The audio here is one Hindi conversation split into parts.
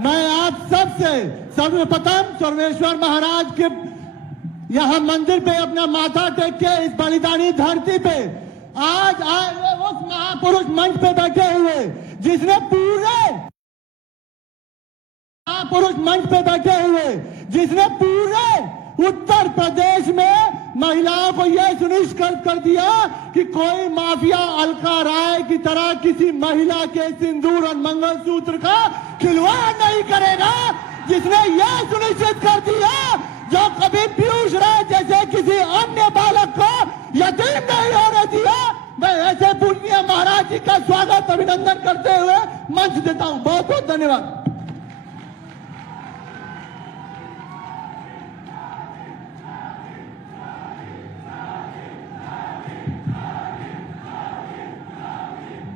मैं आप सबसे सर्वप्रथम सर्वेश्वर महाराज के यहाँ मंदिर पे अपना माथा टेक के इस बलिदानी धरती पे आज आए हुए उस महापुरुष मंच पे बैठे हुए जिसने पूरे उत्तर प्रदेश में महिलाओं को यह सुनिश्चित कर दिया कि कोई माफिया अलका राय की तरह किसी महिला के सिंदूर और मंगलसूत्र का खिलवाड़ नहीं करेगा, जिसने यह सुनिश्चित कर दिया जो कभी पीयूष राय जैसे किसी अन्य बालक को यतीम नहीं होने दिया। मैं ऐसे पूजनीय महाराज जी का स्वागत अभिनंदन करते हुए मंच देता हूं। बहुत बहुत धन्यवाद।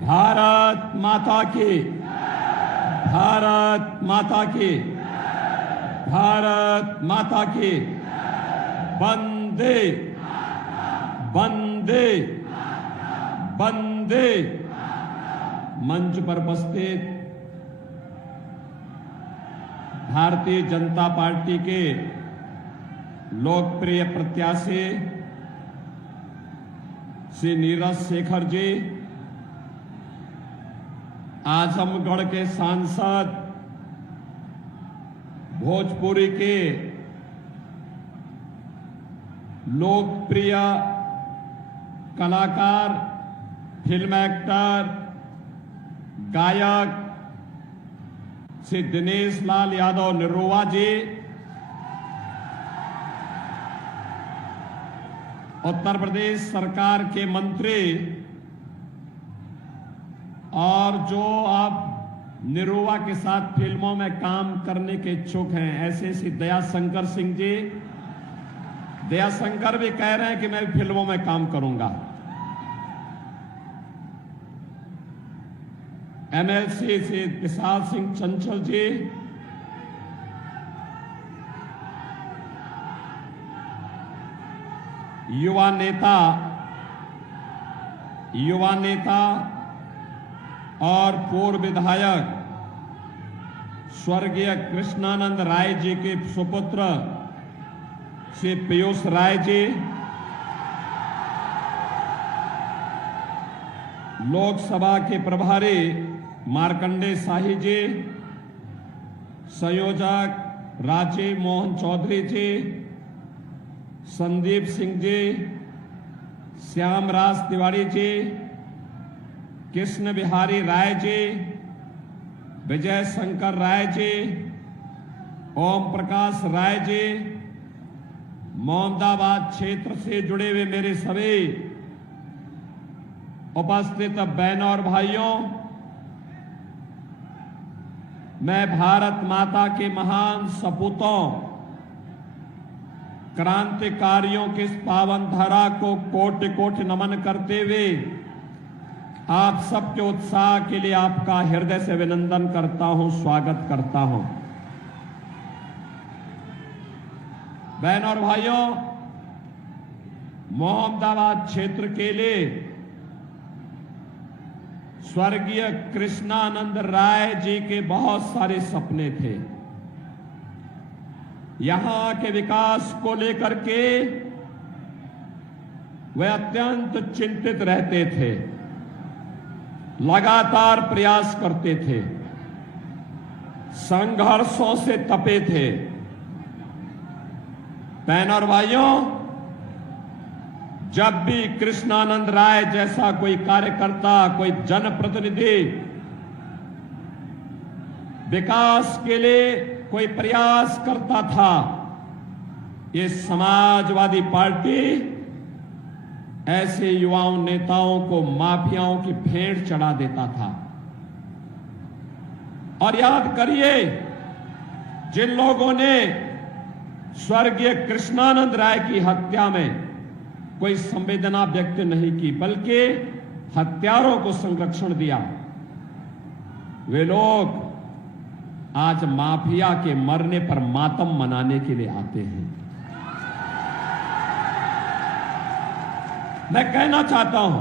भारत माता की, भारत माता की, भारत माता की। वंदे वंदे वंदे। मंच पर उपस्थित भारतीय जनता पार्टी के लोकप्रिय प्रत्याशी श्री नीरज शेखर जी, आजमगढ़ के सांसद, भोजपुरी के लोकप्रिय कलाकार, फिल्म एक्टर, गायक श्री दिनेश लाल यादव निरुआ जी, उत्तर प्रदेश सरकार के मंत्री और जो आप निरुआ के साथ फिल्मों में काम करने के इच्छुक हैं, ऐसे श्री दयाशंकर सिंह जी। दयाशंकर भी कह रहे हैं कि मैं फिल्मों में काम करूंगा। एमएलसी श्री विशाल सिंह चंचल जी, युवा नेता और पूर्व विधायक स्वर्गीय कृष्णानंद राय जी के सुपुत्र श्री पीयूष राय जी, लोकसभा के प्रभारी मार्कंडे शाही जी, संयोजक राजीव मोहन चौधरी जी, संदीप सिंह जी, श्यामराज तिवारी जी, कृष्ण बिहारी राय जी, विजय शंकर राय जी, ओम प्रकाश राय जी, मोहम्मदाबाद क्षेत्र से जुड़े हुए मेरे सभी उपस्थित बहनों और भाइयों, मैं भारत माता के महान सपूतों, क्रांतिकारियों की इस पावन धरा को कोटि कोटि नमन करते हुए आप सबके उत्साह के लिए आपका हृदय से अभिनंदन करता हूं, स्वागत करता हूं। बहनों और भाइयों, मोहम्मदाबाद क्षेत्र के लिए स्वर्गीय कृष्णानंद राय जी के बहुत सारे सपने थे। यहां के विकास को लेकर के वे अत्यंत चिंतित रहते थे, लगातार प्रयास करते थे, संघर्षों से तपे थे। बहनों और भाइयों, जब भी कृष्णानंद राय जैसा कोई कार्यकर्ता, कोई जनप्रतिनिधि विकास के लिए कोई प्रयास करता था, ये समाजवादी पार्टी ऐसे युवाओं नेताओं को माफियाओं की भेंट चढ़ा देता था। और याद करिए, जिन लोगों ने स्वर्गीय कृष्णानंद राय की हत्या में कोई संवेदना व्यक्त नहीं की, बल्कि हत्यारों को संरक्षण दिया, वे लोग आज माफिया के मरने पर मातम मनाने के लिए आते हैं। मैं कहना चाहता हूं,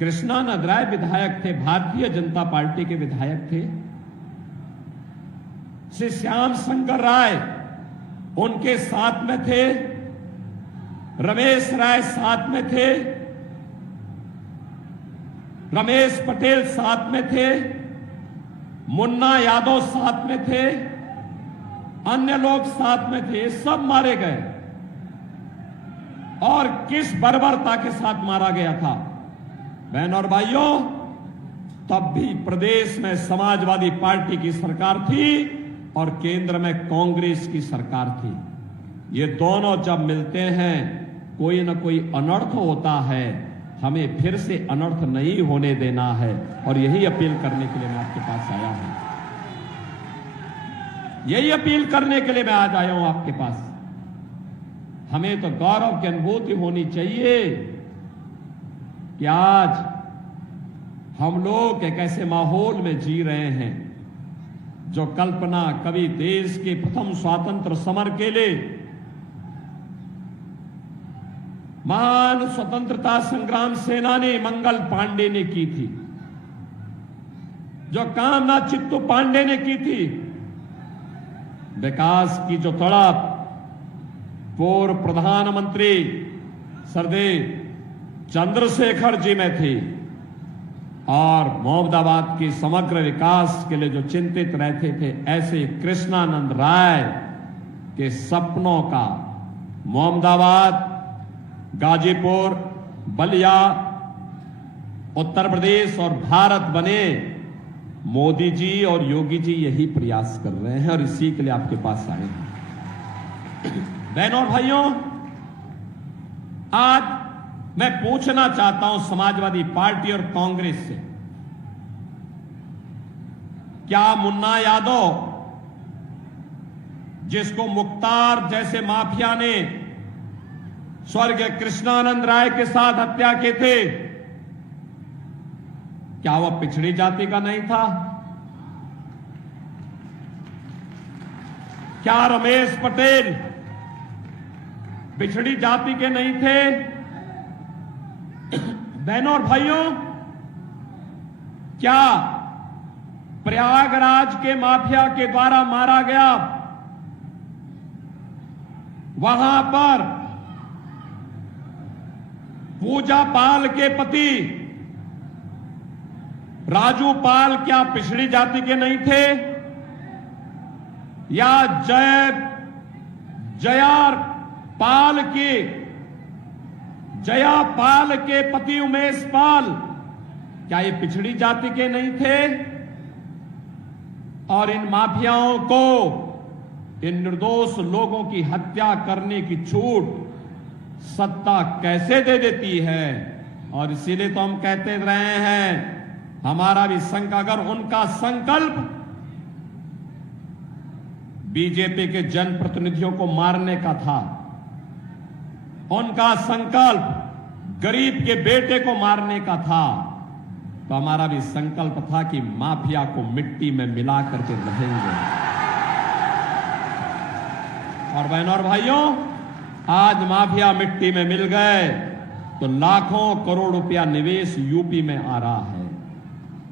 कृष्णानंद राय विधायक थे, भारतीय जनता पार्टी के विधायक थे। श्री श्याम शंकर राय उनके साथ में थे, रमेश राय साथ में थे, रमेश पटेल साथ में थे, मुन्ना यादव साथ में थे, अन्य लोग साथ में थे, सब मारे गए। और किस बर्बरता के साथ मारा गया था बहन और भाइयों, तब भी प्रदेश में समाजवादी पार्टी की सरकार थी और केंद्र में कांग्रेस की सरकार थी। ये दोनों जब मिलते हैं कोई न कोई अनर्थ होता है, हमें फिर से अनर्थ नहीं होने देना है। और यही अपील करने के लिए मैं आपके पास आया हूं, यही अपील करने के लिए मैं आज आया हूं आपके पास। हमें तो गौरव की अनुभूति होनी चाहिए कि आज हम लोग एक ऐसे माहौल में जी रहे हैं जो कल्पना कभी देश के प्रथम स्वातंत्र समर के लिए महान स्वतंत्रता संग्राम सेनानी मंगल पांडे ने की थी, जो कामना चित्तू पांडे ने की थी। विकास की जो तड़प पूर्व प्रधानमंत्री सरदेव चंद्रशेखर जी में थी और मोहम्मदाबाद की समग्र विकास के लिए जो चिंतित रहते थे, ऐसे कृष्णानंद राय के सपनों का मोहम्मदाबाद, गाजीपुर, बलिया, उत्तर प्रदेश और भारत बने। मोदी जी और योगी जी यही प्रयास कर रहे हैं और इसी के लिए आपके पास आए हैं। बहनों और भाइयों, आज मैं पूछना चाहता हूं समाजवादी पार्टी और कांग्रेस से, क्या मुन्ना यादव, जिसको मुख्तार जैसे माफिया ने स्वर्गीय कृष्णानंद राय के साथ हत्या के थे, क्या वह पिछड़ी जाति का नहीं था? क्या रमेश पटेल पिछड़ी जाति के नहीं थे? बहनों और भाइयों, क्या प्रयागराज के माफिया के द्वारा मारा गया वहां पर पूजा पाल के पति राजू पाल क्या पिछड़ी जाति के नहीं थे? या जया पाल के पति उमेश पाल क्या ये पिछड़ी जाति के नहीं थे? और इन माफियाओं को, इन निर्दोष लोगों की हत्या करने की छूट सत्ता कैसे दे देती है? और इसीलिए तो हम कहते रहे हैं, हमारा भी अगर उनका संकल्प बीजेपी के जनप्रतिनिधियों को मारने का था, उनका संकल्प गरीब के बेटे को मारने का था, तो हमारा भी संकल्प था कि माफिया को मिट्टी में मिला करके रहेंगे। और बहनों और भाइयों, आज माफिया मिट्टी में मिल गए तो लाखों करोड़ रुपया निवेश यूपी में आ रहा है।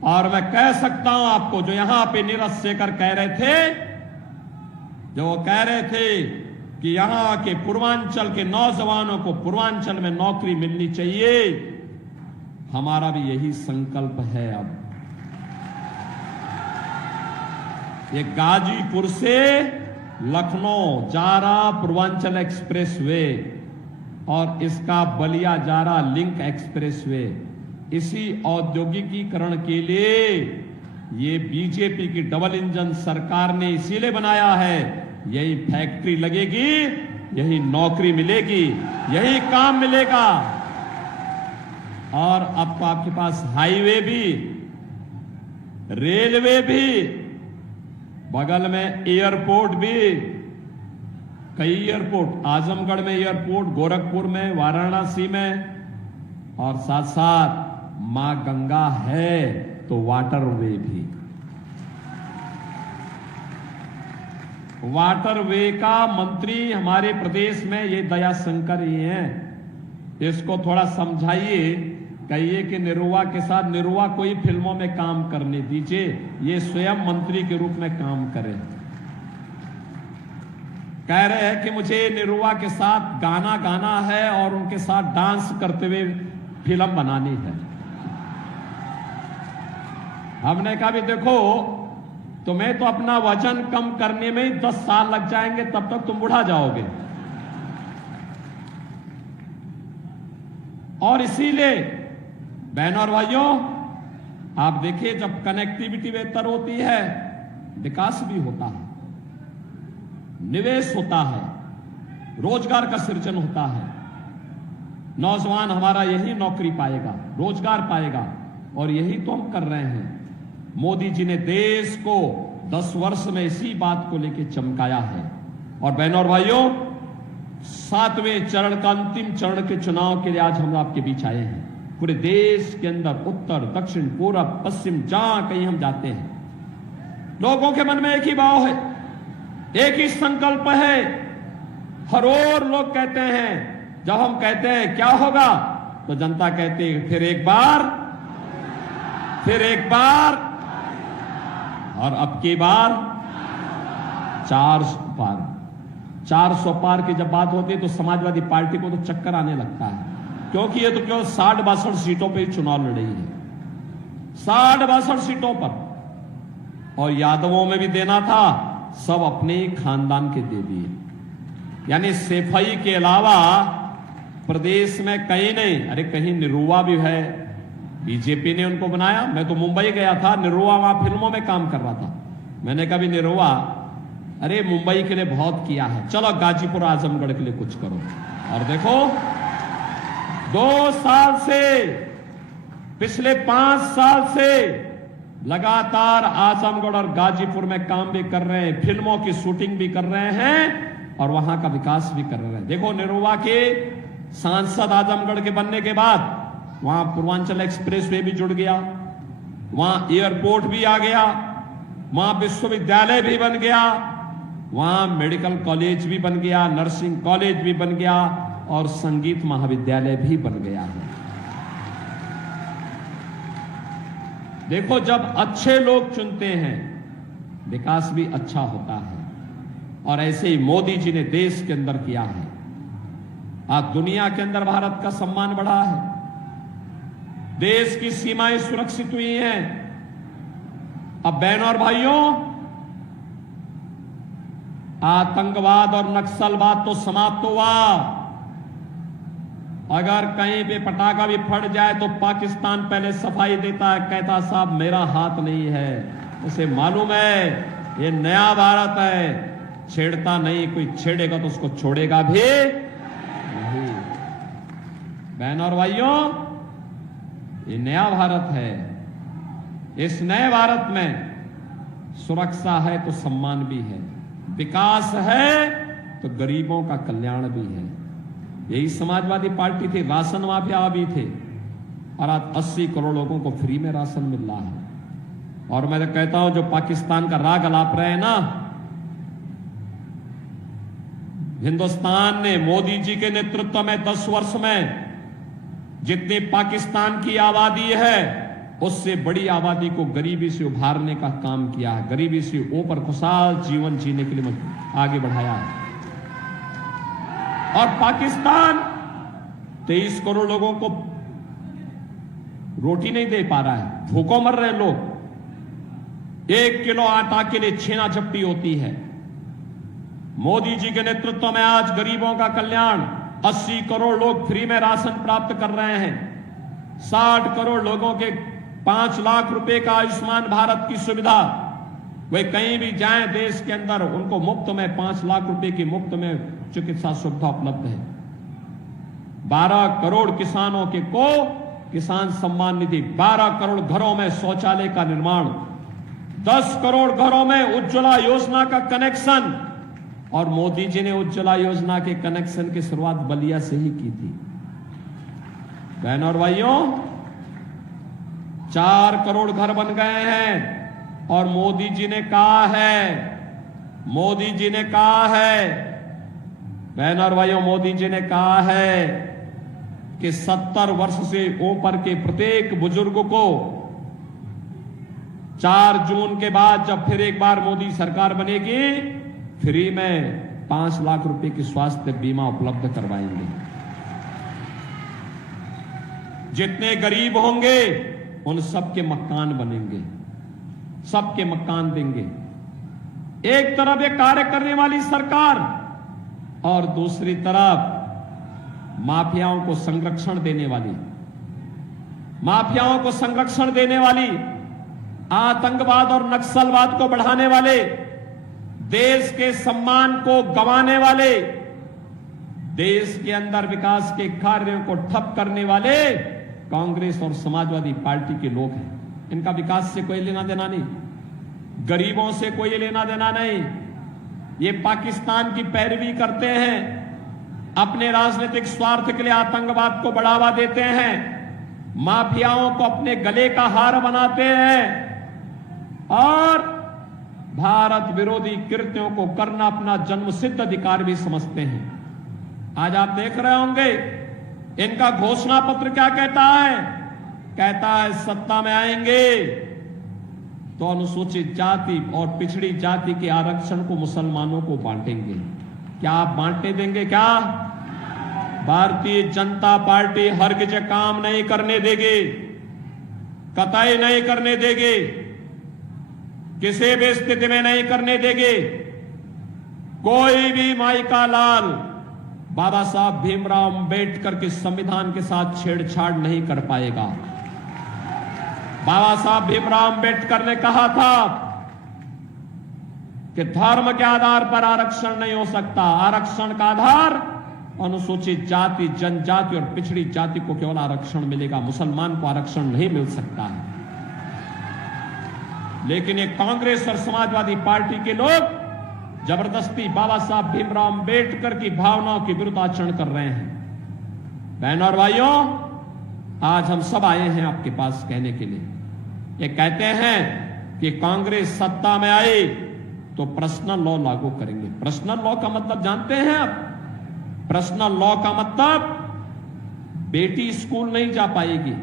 और मैं कह सकता हूं आपको, जो यहां पे नीरज शेखर कह रहे थे, जो कह रहे थे कि यहां के पूर्वांचल के नौजवानों को पूर्वांचल में नौकरी मिलनी चाहिए, हमारा भी यही संकल्प है। अब ये गाजीपुर से लखनऊ जा रहा पूर्वांचल एक्सप्रेसवे और इसका बलिया जा रहा लिंक एक्सप्रेसवे, इसी औद्योगिकीकरण के लिए ये बीजेपी की डबल इंजन सरकार ने इसीलिए बनाया है। यही फैक्ट्री लगेगी, यही नौकरी मिलेगी, यही काम मिलेगा। और अब तो आपके पास हाईवे भी, रेलवे भी, बगल में एयरपोर्ट भी, कई एयरपोर्ट, आजमगढ़ में एयरपोर्ट, गोरखपुर में, वाराणसी में, और साथ साथ मां गंगा है तो वाटरवे भी। वाटरवे का मंत्री हमारे प्रदेश में ये दया शंकर ही हैं। इसको थोड़ा समझाइए, कहिए कि निरुआ के साथ, निरुआ कोई फिल्मों में काम करने दीजिए, ये स्वयं मंत्री के रूप में काम करें। कह रहे हैं कि मुझे निरुआ के साथ गाना गाना है और उनके साथ डांस करते हुए फिल्म बनानी है। हमने कहा भी देखो, तुम्हें तो अपना वजन कम करने में ही 10 साल लग जाएंगे, तब तक तुम बुढ़ा जाओगे। और इसीलिए बहन और भाइयों, आप देखिए, जब कनेक्टिविटी बेहतर होती है, विकास भी होता है, निवेश होता है, रोजगार का सृजन होता है। नौजवान हमारा यही नौकरी पाएगा, रोजगार पाएगा, और यही तो हम कर रहे हैं। मोदी जी ने देश को 10 वर्ष में इसी बात को लेकर चमकाया है। और बहनों और भाइयों, 7वें चरण का अंतिम चरण के चुनाव के लिए आज हम आपके बीच आए हैं। पूरे देश के अंदर उत्तर, दक्षिण, पूरब, पश्चिम, जहां कहीं हम जाते हैं, लोगों के मन में एक ही भाव है, एक ही संकल्प है। हर ओर लोग कहते हैं, जब हम कहते हैं क्या होगा, तो जनता कहती है फिर एक बार, फिर एक बार, और अब की बार 400 पार। 400 पार की जब बात होती है तो समाजवादी पार्टी को तो चक्कर आने लगता है, क्योंकि ये तो केवल 60-62 सीटों पे ही चुनाव लड़ रही है, 60-62 सीटों पर। और यादवों में भी देना था, सब अपने ही खानदान के दे दिए। यानी सेफई के अलावा प्रदेश में कहीं नहीं। अरे कहीं निरुआ भी है, बीजेपी ने उनको बनाया। मैं तो मुंबई गया था, निरुआ वहां फिल्मों में काम कर रहा था। मैंने कहा भी निरुआ, अरे मुंबई के लिए बहुत किया है, चलो गाजीपुर आजमगढ़ के लिए कुछ करो। और देखो, 2 साल से, पिछले 5 साल से लगातार आजमगढ़ और गाजीपुर में काम भी कर रहे हैं, फिल्मों की शूटिंग भी कर रहे हैं और वहां का विकास भी कर रहे हैं। देखो, निरुआ के सांसद आजमगढ़ के बनने के बाद वहां पूर्वांचल एक्सप्रेस वे भी जुड़ गया, वहां एयरपोर्ट भी आ गया, वहां विश्वविद्यालय भी बन गया, वहां मेडिकल कॉलेज भी बन गया, नर्सिंग कॉलेज भी बन गया और संगीत महाविद्यालय भी बन गया है। देखो, जब अच्छे लोग चुनते हैं, विकास भी अच्छा होता है। और ऐसे ही मोदी जी ने देश के अंदर किया है। आज दुनिया के अंदर भारत का सम्मान बढ़ा है, देश की सीमाएं सुरक्षित हुई हैं। अब बहनों और भाइयों, आतंकवाद और नक्सलवाद तो समाप्त हुआ। अगर कहीं पे पटाखा भी फट जाए तो पाकिस्तान पहले सफाई देता है, कहता साहब मेरा हाथ नहीं है, उसे मालूम है ये नया भारत है, छेड़ता नहीं, कोई छेड़ेगा तो उसको छोड़ेगा भी नहीं। बहनों और भाइयों, ये नया भारत है। इस नए भारत में सुरक्षा है तो सम्मान भी है, विकास है तो गरीबों का कल्याण भी है। यही समाजवादी पार्टी थी, राशन माफिया भी थे, और आज 80 करोड़ लोगों को फ्री में राशन मिल रहा है। और मैं तो कहता हूं, जो पाकिस्तान का राग अलाप रहे हैं ना, हिंदुस्तान ने मोदी जी के नेतृत्व में 10 वर्ष में जितनी पाकिस्तान की आबादी है, उससे बड़ी आबादी को गरीबी से उभारने का काम किया है, गरीबी से ऊपर खुशहाल जीवन जीने के लिए आगे बढ़ाया है। और पाकिस्तान 23 करोड़ लोगों को रोटी नहीं दे पा रहा है, भूखों मर रहे लोग। 1 किलो आटा के लिए छीना झपटी होती है। मोदी जी के नेतृत्व में आज गरीबों का कल्याण, 80 करोड़ लोग फ्री में राशन प्राप्त कर रहे हैं। 60 करोड़ लोगों के 5 लाख रुपए का आयुष्मान भारत की सुविधा, वे कहीं भी जाएं देश के अंदर, उनको मुफ्त में 5 लाख रुपए की मुफ्त में चिकित्सा सुविधा उपलब्ध है। 12 करोड़ किसानों के को किसान सम्मान निधि, 12 करोड़ घरों में शौचालय का निर्माण, 10 करोड़ घरों में उज्ज्वला योजना का कनेक्शन। और मोदी जी ने उज्ज्वला योजना के कनेक्शन की शुरुआत बलिया से ही की थी। बहनों और भाइयों, 4 करोड़ घर बन गए हैं। और मोदी जी ने कहा है, मोदी जी ने कहा है, बहनों और भाइयों, मोदी जी ने कहा है कि 70 वर्ष से ऊपर के प्रत्येक बुजुर्ग को 4 जून के बाद, जब फिर एक बार मोदी सरकार बनेगी, फ्री में 5 लाख रुपए की स्वास्थ्य बीमा उपलब्ध करवाएंगे। जितने गरीब होंगे उन सबके मकान बनेंगे, सबके मकान देंगे। एक तरफ ये कार्य करने वाली सरकार और दूसरी तरफ माफियाओं को संरक्षण देने वाली, माफियाओं को संरक्षण देने वाली, आतंकवाद और नक्सलवाद को बढ़ाने वाले, देश के सम्मान को गंवाने वाले, देश के अंदर विकास के कार्यों को ठप करने वाले कांग्रेस और समाजवादी पार्टी के लोग हैं। इनका विकास से कोई लेना देना नहीं, गरीबों से कोई लेना देना नहीं। ये पाकिस्तान की पैरवी करते हैं, अपने राजनीतिक स्वार्थ के लिए आतंकवाद को बढ़ावा देते हैं, माफियाओं को अपने गले का हार बनाते हैं और भारत विरोधी कृत्यों को करना अपना जन्मसिद्ध अधिकार भी समझते हैं। आज आप देख रहे होंगे इनका घोषणा पत्र क्या कहता है? कहता है सत्ता में आएंगे तो अनुसूचित जाति और पिछड़ी जाति के आरक्षण को मुसलमानों को बांटेंगे। क्या आप बांटने देंगे? क्या भारतीय जनता पार्टी हरगिज काम नहीं करने देगी, कतई नहीं करने देगी, किसी भी स्थिति में नहीं करने देगी। कोई भी माई का लाल बाबा साहब भीमराव अंबेडकर के संविधान के साथ छेड़छाड़ नहीं कर पाएगा। बाबा साहब भीमराव अंबेडकर ने कहा था कि धर्म के आधार पर आरक्षण नहीं हो सकता, आरक्षण का आधार अनुसूचित जाति, जनजाति और पिछड़ी जाति को केवल आरक्षण मिलेगा, मुसलमान को आरक्षण नहीं मिल सकता है। लेकिन ये कांग्रेस और समाजवादी पार्टी के लोग जबरदस्ती बाबा साहब भीमराव अंबेडकर की भावनाओं के विरुद्ध आचरण कर रहे हैं। बहनों और भाइयों, आज हम सब आए हैं आपके पास कहने के लिए, ये कहते हैं कि कांग्रेस सत्ता में आई तो पर्सनल लॉ लागू करेंगे। पर्सनल लॉ का मतलब जानते हैं आप? पर्सनल लॉ का मतलब बेटी स्कूल नहीं जा पाएगी,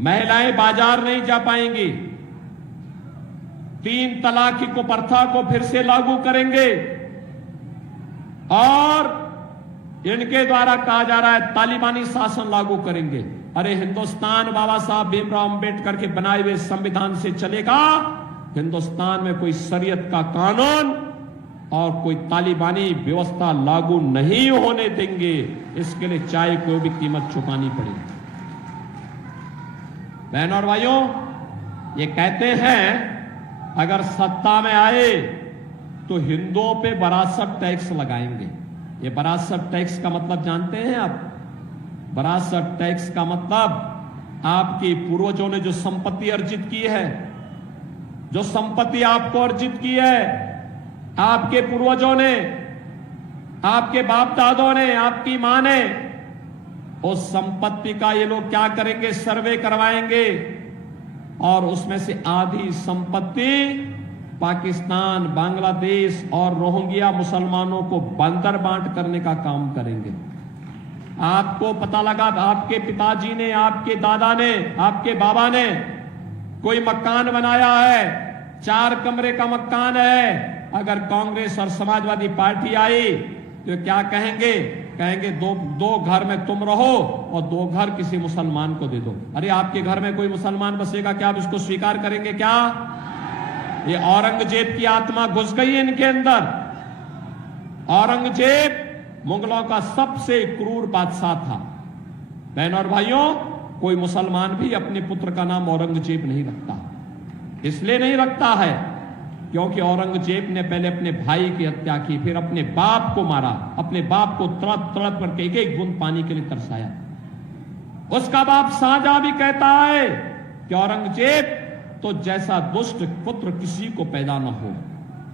महिलाएं बाजार नहीं जा पाएंगी, 3 तलाक की कुप्रथा को फिर से लागू करेंगे और इनके द्वारा कहा जा रहा है तालिबानी शासन लागू करेंगे। अरे हिंदुस्तान बाबा साहब भीमराव अंबेडकर के बनाए हुए संविधान से चलेगा। हिंदुस्तान में कोई शरीयत का कानून और कोई तालिबानी व्यवस्था लागू नहीं होने देंगे। इसके लिए चाहे कोई भी कीमत चुकानी पड़े। बहनों और भाइयों, ये कहते हैं अगर सत्ता में आए तो हिंदुओं पे वरासत टैक्स लगाएंगे। ये वरासत टैक्स का मतलब जानते हैं आप? वरासत टैक्स का मतलब आपके पूर्वजों ने जो संपत्ति अर्जित की है, जो संपत्ति आपको अर्जित की है, आपके पूर्वजों ने, आपके बाप दादों ने, आपकी मां ने, उस संपत्ति का ये लोग क्या करेंगे? सर्वे करवाएंगे और उसमें से आधी संपत्ति पाकिस्तान, बांग्लादेश और रोहिंग्या मुसलमानों को बंदर बांट करने का काम करेंगे। आपको पता लगा आपके पिताजी ने, आपके दादा ने, आपके बाबा ने कोई मकान बनाया है, 4 कमरे का मकान है। अगर कांग्रेस और समाजवादी पार्टी आई तो क्या कहेंगे? कहेंगे दो घर में तुम रहो और 2 घर किसी मुसलमान को दे दो। अरे आपके घर में कोई मुसलमान बसेगा क्या? आप इसको स्वीकार करेंगे क्या? ये औरंगजेब की आत्मा घुस गई है इनके अंदर। औरंगजेब मुगलों का सबसे क्रूर बादशाह था। बहनों और भाइयों, कोई मुसलमान भी अपने पुत्र का नाम औरंगजेब नहीं रखता। इसलिए नहीं रखता है क्योंकि औरंगजेब ने पहले अपने भाई की हत्या की, फिर अपने बाप को मारा, अपने बाप को तड़प तड़प करके एक बूंद पानी के लिए तरसाया। उसका बाप शाहजहां भी कहता है कि औरंगजेब तो जैसा दुष्ट पुत्र किसी को पैदा न हो,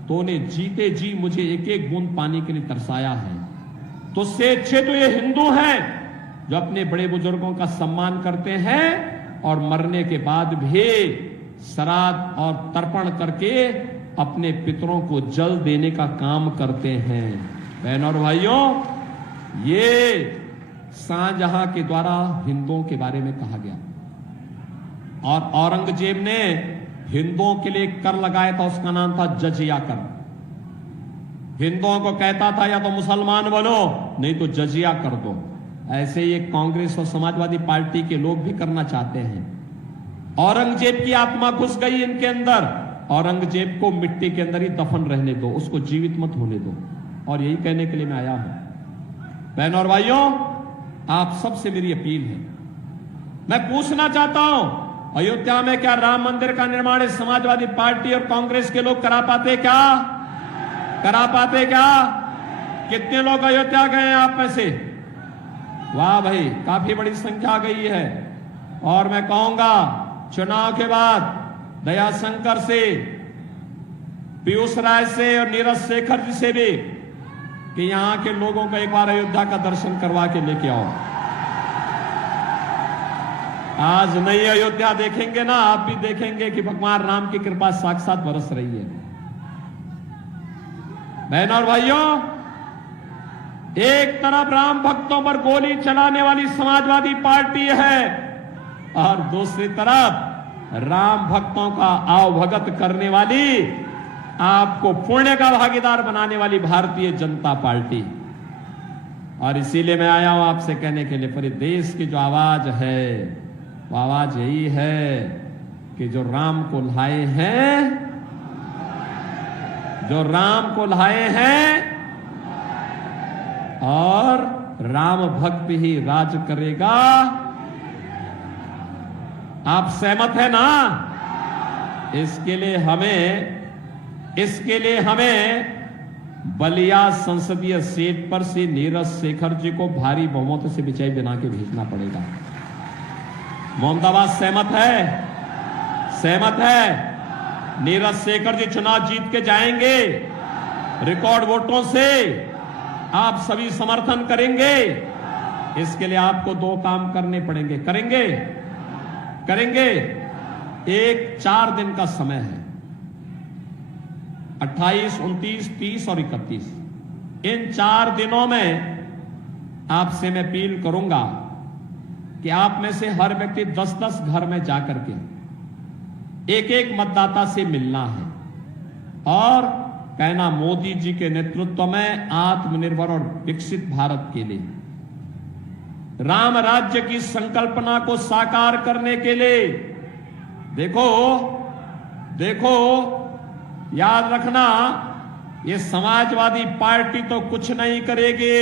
तो ने जीते जी मुझे एक बूंद पानी के लिए तरसाया है। तो से अच्छे तो ये हिंदू हैं जो अपने बड़े बुजुर्गों का सम्मान करते हैं और मरने के बाद भी श्राद्ध और तर्पण करके अपने पितरों को जल देने का काम करते हैं। बहनों और भाइयों, ये शाहजहां के द्वारा हिंदुओं के बारे में कहा गया। और औरंगजेब ने हिंदुओं के लिए कर लगाया था, उसका नाम था जजिया कर। हिंदुओं को कहता था या तो मुसलमान बनो नहीं तो जजिया कर दो। ऐसे ही कांग्रेस और समाजवादी पार्टी के लोग भी करना चाहते हैं। औरंगजेब की आत्मा घुस गई इनके अंदर। औरंगजेब को मिट्टी के अंदर ही दफन रहने दो, उसको जीवित मत होने दो। और यही कहने के लिए मैं आया हूं। बहनों और भाइयों, आप सबसे मेरी अपील है, मैं पूछना चाहता हूं, अयोध्या में क्या राम मंदिर का निर्माण इस समाजवादी पार्टी और कांग्रेस के लोग करा पाते क्या? करा पाते क्या? कितने लोग अयोध्या गए हैं आप में से? वाह भाई, काफी बड़ी संख्या गई है। और मैं कहूंगा चुनाव के बाद दयाशंकर से, पीयूष राय से और नीरज शेखर जी से भी कि यहां के लोगों को एक बार अयोध्या का दर्शन करवा के लेके आओ। आज नई अयोध्या देखेंगे ना, आप भी देखेंगे कि भगवान राम की कृपा साक्षात बरस रही है। बहनों और भाइयों, एक तरफ राम भक्तों पर गोली चलाने वाली समाजवादी पार्टी है और दूसरी तरफ राम भक्तों का आवभगत करने वाली, आपको पुण्य का भागीदार बनाने वाली भारतीय जनता पार्टी। और इसीलिए मैं आया हूं आपसे कहने के लिए, पूरे देश की जो आवाज है वो आवाज यही है कि जो राम को लाए हैं, जो राम को लाए हैं और राम भक्त ही राज करेगा। आप सहमत है ना? इसके लिए हमें बलिया संसदीय सीट पर से नीरज शेखर जी को भारी बहुमत से विजय बना के भेजना पड़ेगा। मोहम्मदाबाद सहमत है? सहमत है? नीरज शेखर जी चुनाव जीत के जाएंगे रिकॉर्ड वोटों से। आप सभी समर्थन करेंगे। इसके लिए आपको दो काम करने पड़ेंगे। करेंगे। एक 4 दिन का समय है, 28, 29, 30 और 31। इन 4 दिनों में आपसे मैं अपील करूंगा कि आप में से हर व्यक्ति 10-10 घर में जाकर के एक मतदाता से मिलना है और कहना, मोदी जी के नेतृत्व में आत्मनिर्भर और विकसित भारत के लिए, राम राज्य की संकल्पना को साकार करने के लिए, देखो याद रखना, ये समाजवादी पार्टी तो कुछ नहीं करेगी,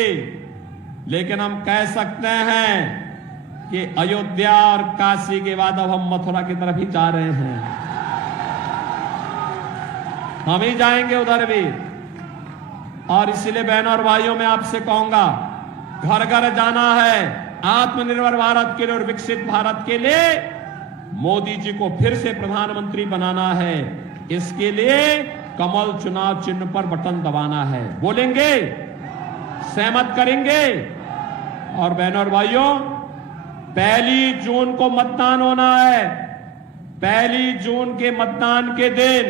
लेकिन हम कह सकते हैं कि अयोध्या और काशी के बाद अब हम मथुरा की तरफ ही जा रहे हैं। हम ही जाएंगे उधर भी। और इसलिए बहनों और भाइयों, मैं आपसे कहूंगा, घर घर जाना है, आत्मनिर्भर भारत के लिए और विकसित भारत के लिए मोदी जी को फिर से प्रधानमंत्री बनाना है। इसके लिए कमल चुनाव चिन्ह पर बटन दबाना है। बोलेंगे? सहमत करेंगे? और बहनों और भाइयों, 1 जून को मतदान होना है। 1 जून के मतदान के दिन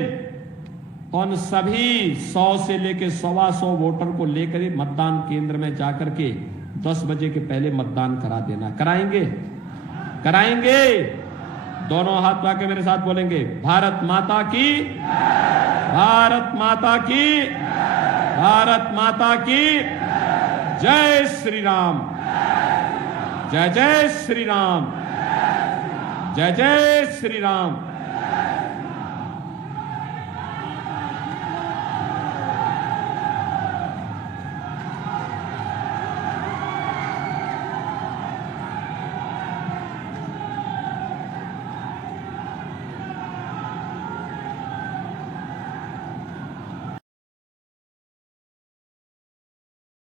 उन सभी 100 से लेकर 125 वोटर को लेकर ही मतदान केंद्र में जाकर के 10 बजे के पहले मतदान करा देना। कराएंगे? दोनों हाथ उठा के मेरे साथ बोलेंगे, भारत माता की, भारत माता की, भारत माता की जय श्री राम, जय जय श्री राम, जय जय श्री राम।